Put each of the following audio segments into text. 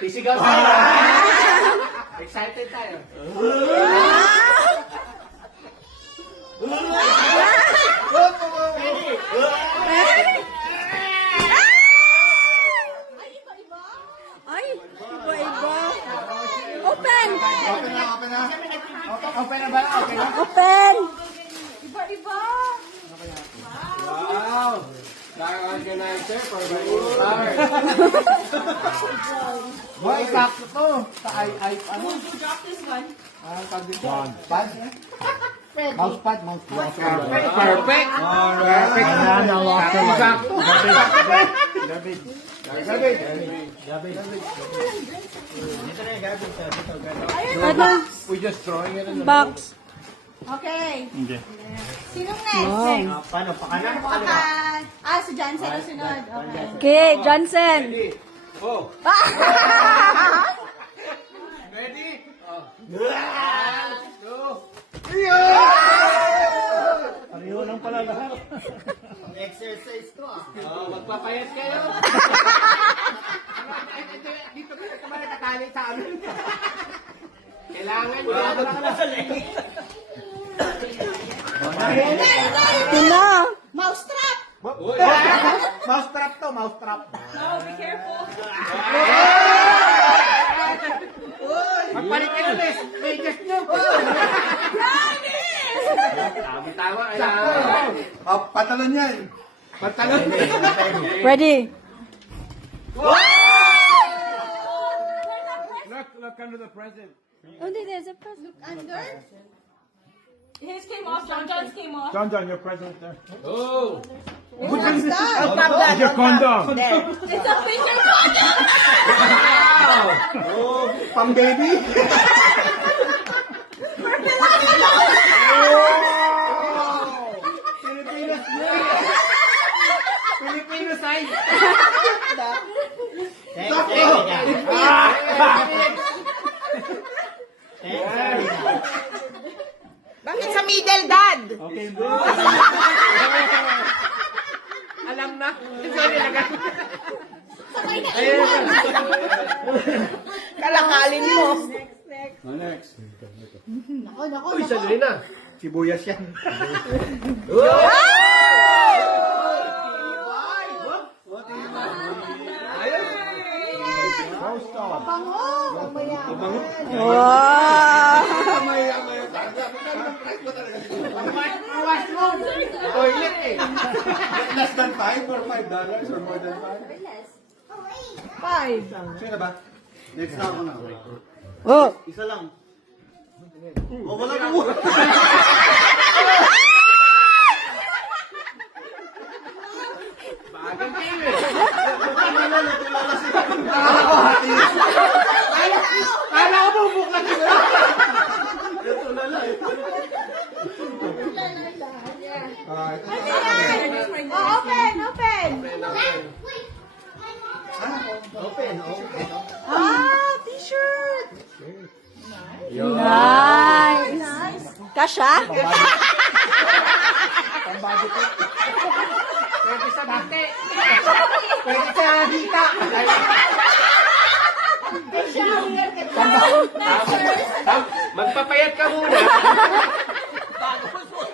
Sisigaw tayo. Excited tayo. Ay, iba-iba. Open! Open na, open na. Open na ba? Okay na? Open! Iba-iba. Wow! Star organizer for my star. Boy, sakto to. Sa ay ano? Who dropped this one? Pad? Pad? Mouse pad, mouse pad. Perfect! Perfect! Perfect. Ayan, Sakto! David. Ano? We just throwing it in the Box. Okay. Hindi. Sinong next? Paano? Pakanan? Si Johnson ang sunod. Okay. Okay, Johnson. Ready? Oh! Ready? Oh. One, two. Pareho lang pala lahat. Exercise to ah. Oh, magpapayat kayo. Dito ka ba nakatali sa amin? Kailangan nyo. Ito na. Mouse trap. Mouse trap to, mouse trap. No, be careful. Magpalit kayo, Liz. May just nyo. Tama-tama. Patalon yan. Pantalon. Ready? Look under the present. Oh, there's a present. Under. His came off. John's came off. John, your present there. Oh! What's that? Where's your condom? It's a finger condom. Pang baby? Filipino side. Bakit sa middle, Dad? Okay, bro. Alam na. Sorry lang. Kalakalin mo. Next. Uy, sandali na. Sibuyas yan. Wow! Washroom. Toilet eh. Less than $5 or $5 or more than $5? Sino ba? Next na ako na. Oh! Isa lang. Oh, wala ka mo. Bagang kayo eh. Kala ko bubuklat ito. Open. T-shirt. Nice! Kasha? Pwede sa bate. Pwede sa hita. Magpapayat ka muna.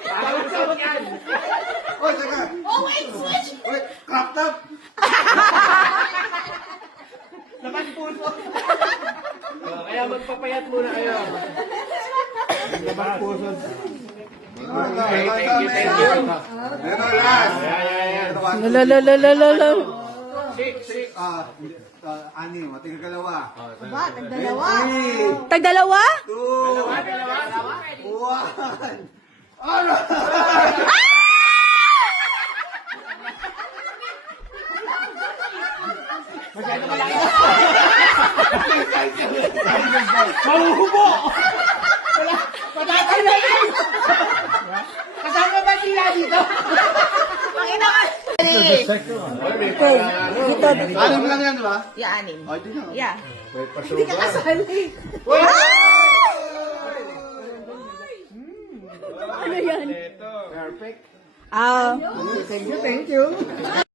Bago suot yan. Oh, teka. Oh, wait, switch. Wait, crop top. Laman puso. Kaya magpapayat muna kayo. Labang puso. Thank you. Ito last. Lalalalalalala. Six. Anim. Tingnan kalawa. Ba, tagdalawa. 3, Tagdalawa? 2, 1. Mahuhubo! Patatay na yun! Kasama ba sila dito? Anim lang yan, di ba? Yeah, anim. Oh, di na. Yeah. Hindi ka kasali. Ano yan? Perfect. Ah. Thank you.